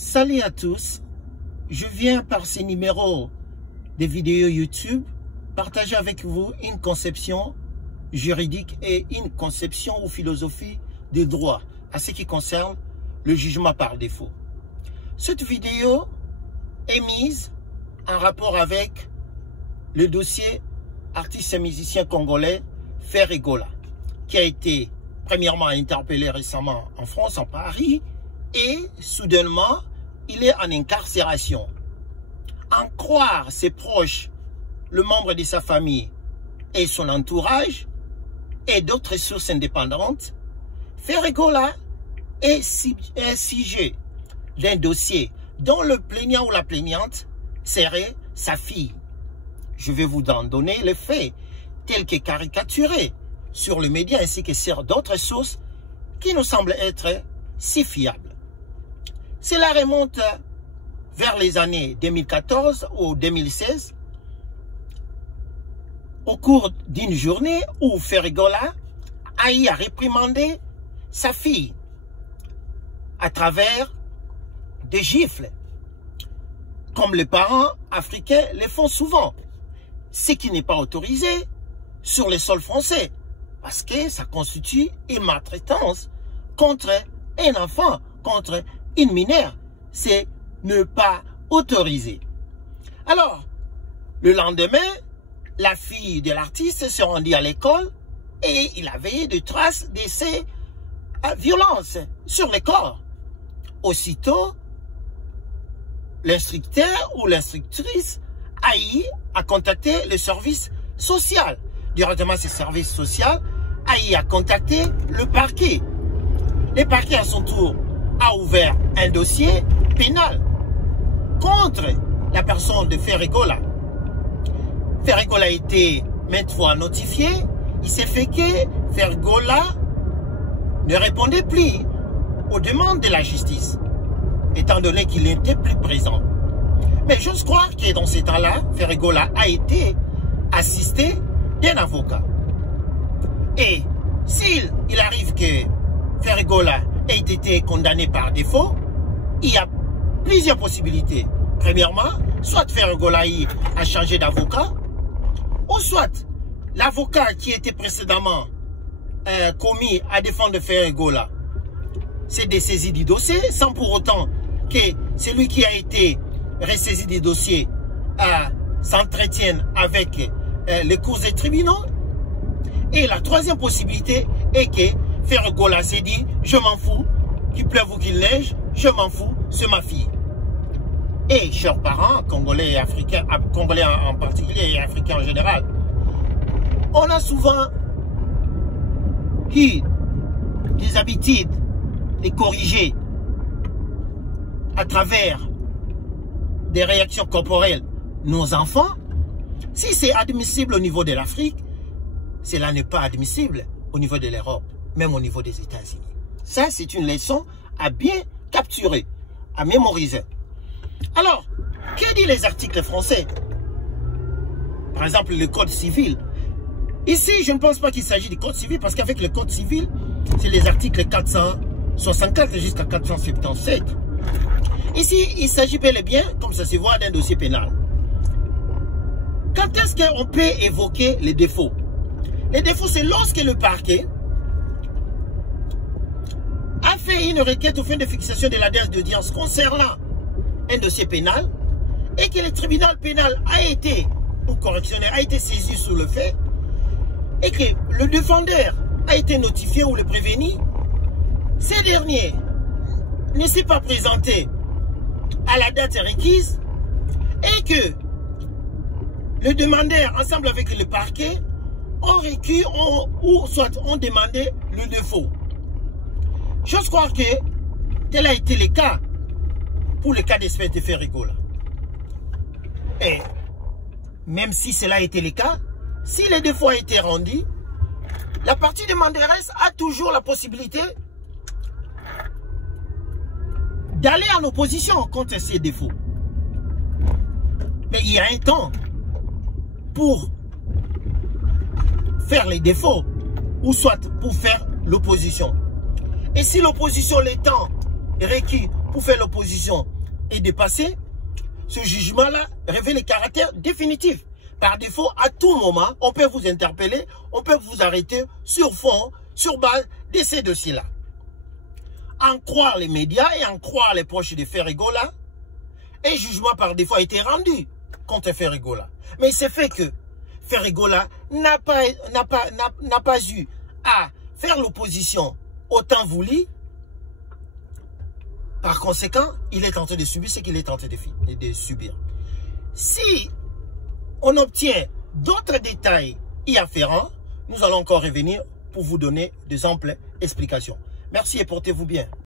Salut à tous, je viens par ces numéros de vidéos YouTube partager avec vous une conception juridique et une conception ou philosophie de droit à ce qui concerne le jugement par défaut. Cette vidéo est mise en rapport avec le dossier artiste et musicien congolais Ferregola, qui a été premièrement interpellé récemment en France, en Paris, et soudainement, il est en incarcération. En croire ses proches, le membre de sa famille et son entourage, et d'autres sources indépendantes, Ferregola est sujet d'un dossier dont le plaignant ou la plaignante serait sa fille. Je vais vous en donner les faits tels que caricaturés sur les médias ainsi que sur d'autres sources qui nous semblent être si fiables. Cela remonte vers les années 2014 ou 2016 au cours d'une journée où Ferregola a réprimandé sa fille à travers des gifles, comme les parents africains le font souvent, ce qui n'est pas autorisé sur le sol français, parce que ça constitue une maltraitance contre un enfant, contre une mineure. C'est ne pas autorisé. Alors, le lendemain, la fille de l'artiste se rendit à l'école et il avait des traces de ces violences sur le corps. Aussitôt, l'instructeur ou l'instructrice a contacté le service social. Directement, ce service social a contacté le parquet. Le parquet, à son tour, a ouvert un dossier pénal contre la personne de Ferregola. Ferregola a été maintes fois notifié. Il s'est fait que Ferregola ne répondait plus aux demandes de la justice, étant donné qu'il n'était plus présent. Mais j'ose croire que dans ce temps-là, Ferregola a été assisté d'un avocat. Et s'il arrive que Ferregola ait été condamné par défaut, il y a plusieurs possibilités. Premièrement, soit Ferregola a changé d'avocat, ou soit l'avocat qui était précédemment commis à défendre Ferregola s'est dessaisi du dossier, sans pour autant que celui qui a été ressaisi du dossier s'entretienne avec les cours des tribunaux. Et la troisième possibilité est que Ferregola s'est dit, je m'en fous, qu'il pleuve ou qu'il neige, je m'en fous, c'est ma fille. Et chers parents, congolais et africains, congolais en particulier et africains en général, on a souvent eu des habitudes de corriger à travers des réactions corporelles nos enfants. Si c'est admissible au niveau de l'Afrique, cela n'est pas admissible au niveau de l'Europe, même au niveau des États-Unis. Ça, c'est une leçon à bien capturer, à mémoriser. Alors, que dit les articles français? Par exemple, le Code civil. Ici, je ne pense pas qu'il s'agit du Code civil, parce qu'avec le Code civil, c'est les articles 464 jusqu'à 477. Ici, il s'agit bel et bien, comme ça se voit, d'un dossier pénal. Quand est-ce qu'on peut évoquer les défauts? Les défauts, c'est lorsque le parquet a fait une requête au fin de fixation de la date d'audience concernant un dossier pénal et que le tribunal pénal a été, ou correctionnel, a été saisi sur le fait et que le défendeur a été notifié ou le prévenu, ce dernier ne s'est pas présenté à la date requise et que le demandeur, ensemble avec le parquet, ont requis ou soit ont demandé le défaut. J'ose croire que tel a été le cas pour le cas d'espèce de Ferregola. Et même si cela a été le cas, si le défaut a été rendu, la partie demanderesse a toujours la possibilité d'aller en opposition contre ces défauts. Mais il y a un temps pour faire les défauts ou soit pour faire l'opposition. Et si l'opposition l'étend requis pour faire l'opposition est dépassé, ce jugement-là révèle le caractère définitif. Par défaut, à tout moment, on peut vous interpeller, on peut vous arrêter sur fond, sur base de ces dossiers-là. En croire les médias et en croire les proches de Ferregola, un jugement par défaut a été rendu contre Ferregola. Mais c'est fait que Ferregola n'a pas eu à faire l'opposition autant voulu. Par conséquent, il est tenté de subir ce qu'il est tenté de subir. Si on obtient d'autres détails y afférents, nous allons encore revenir pour vous donner des amples explications. Merci et portez-vous bien.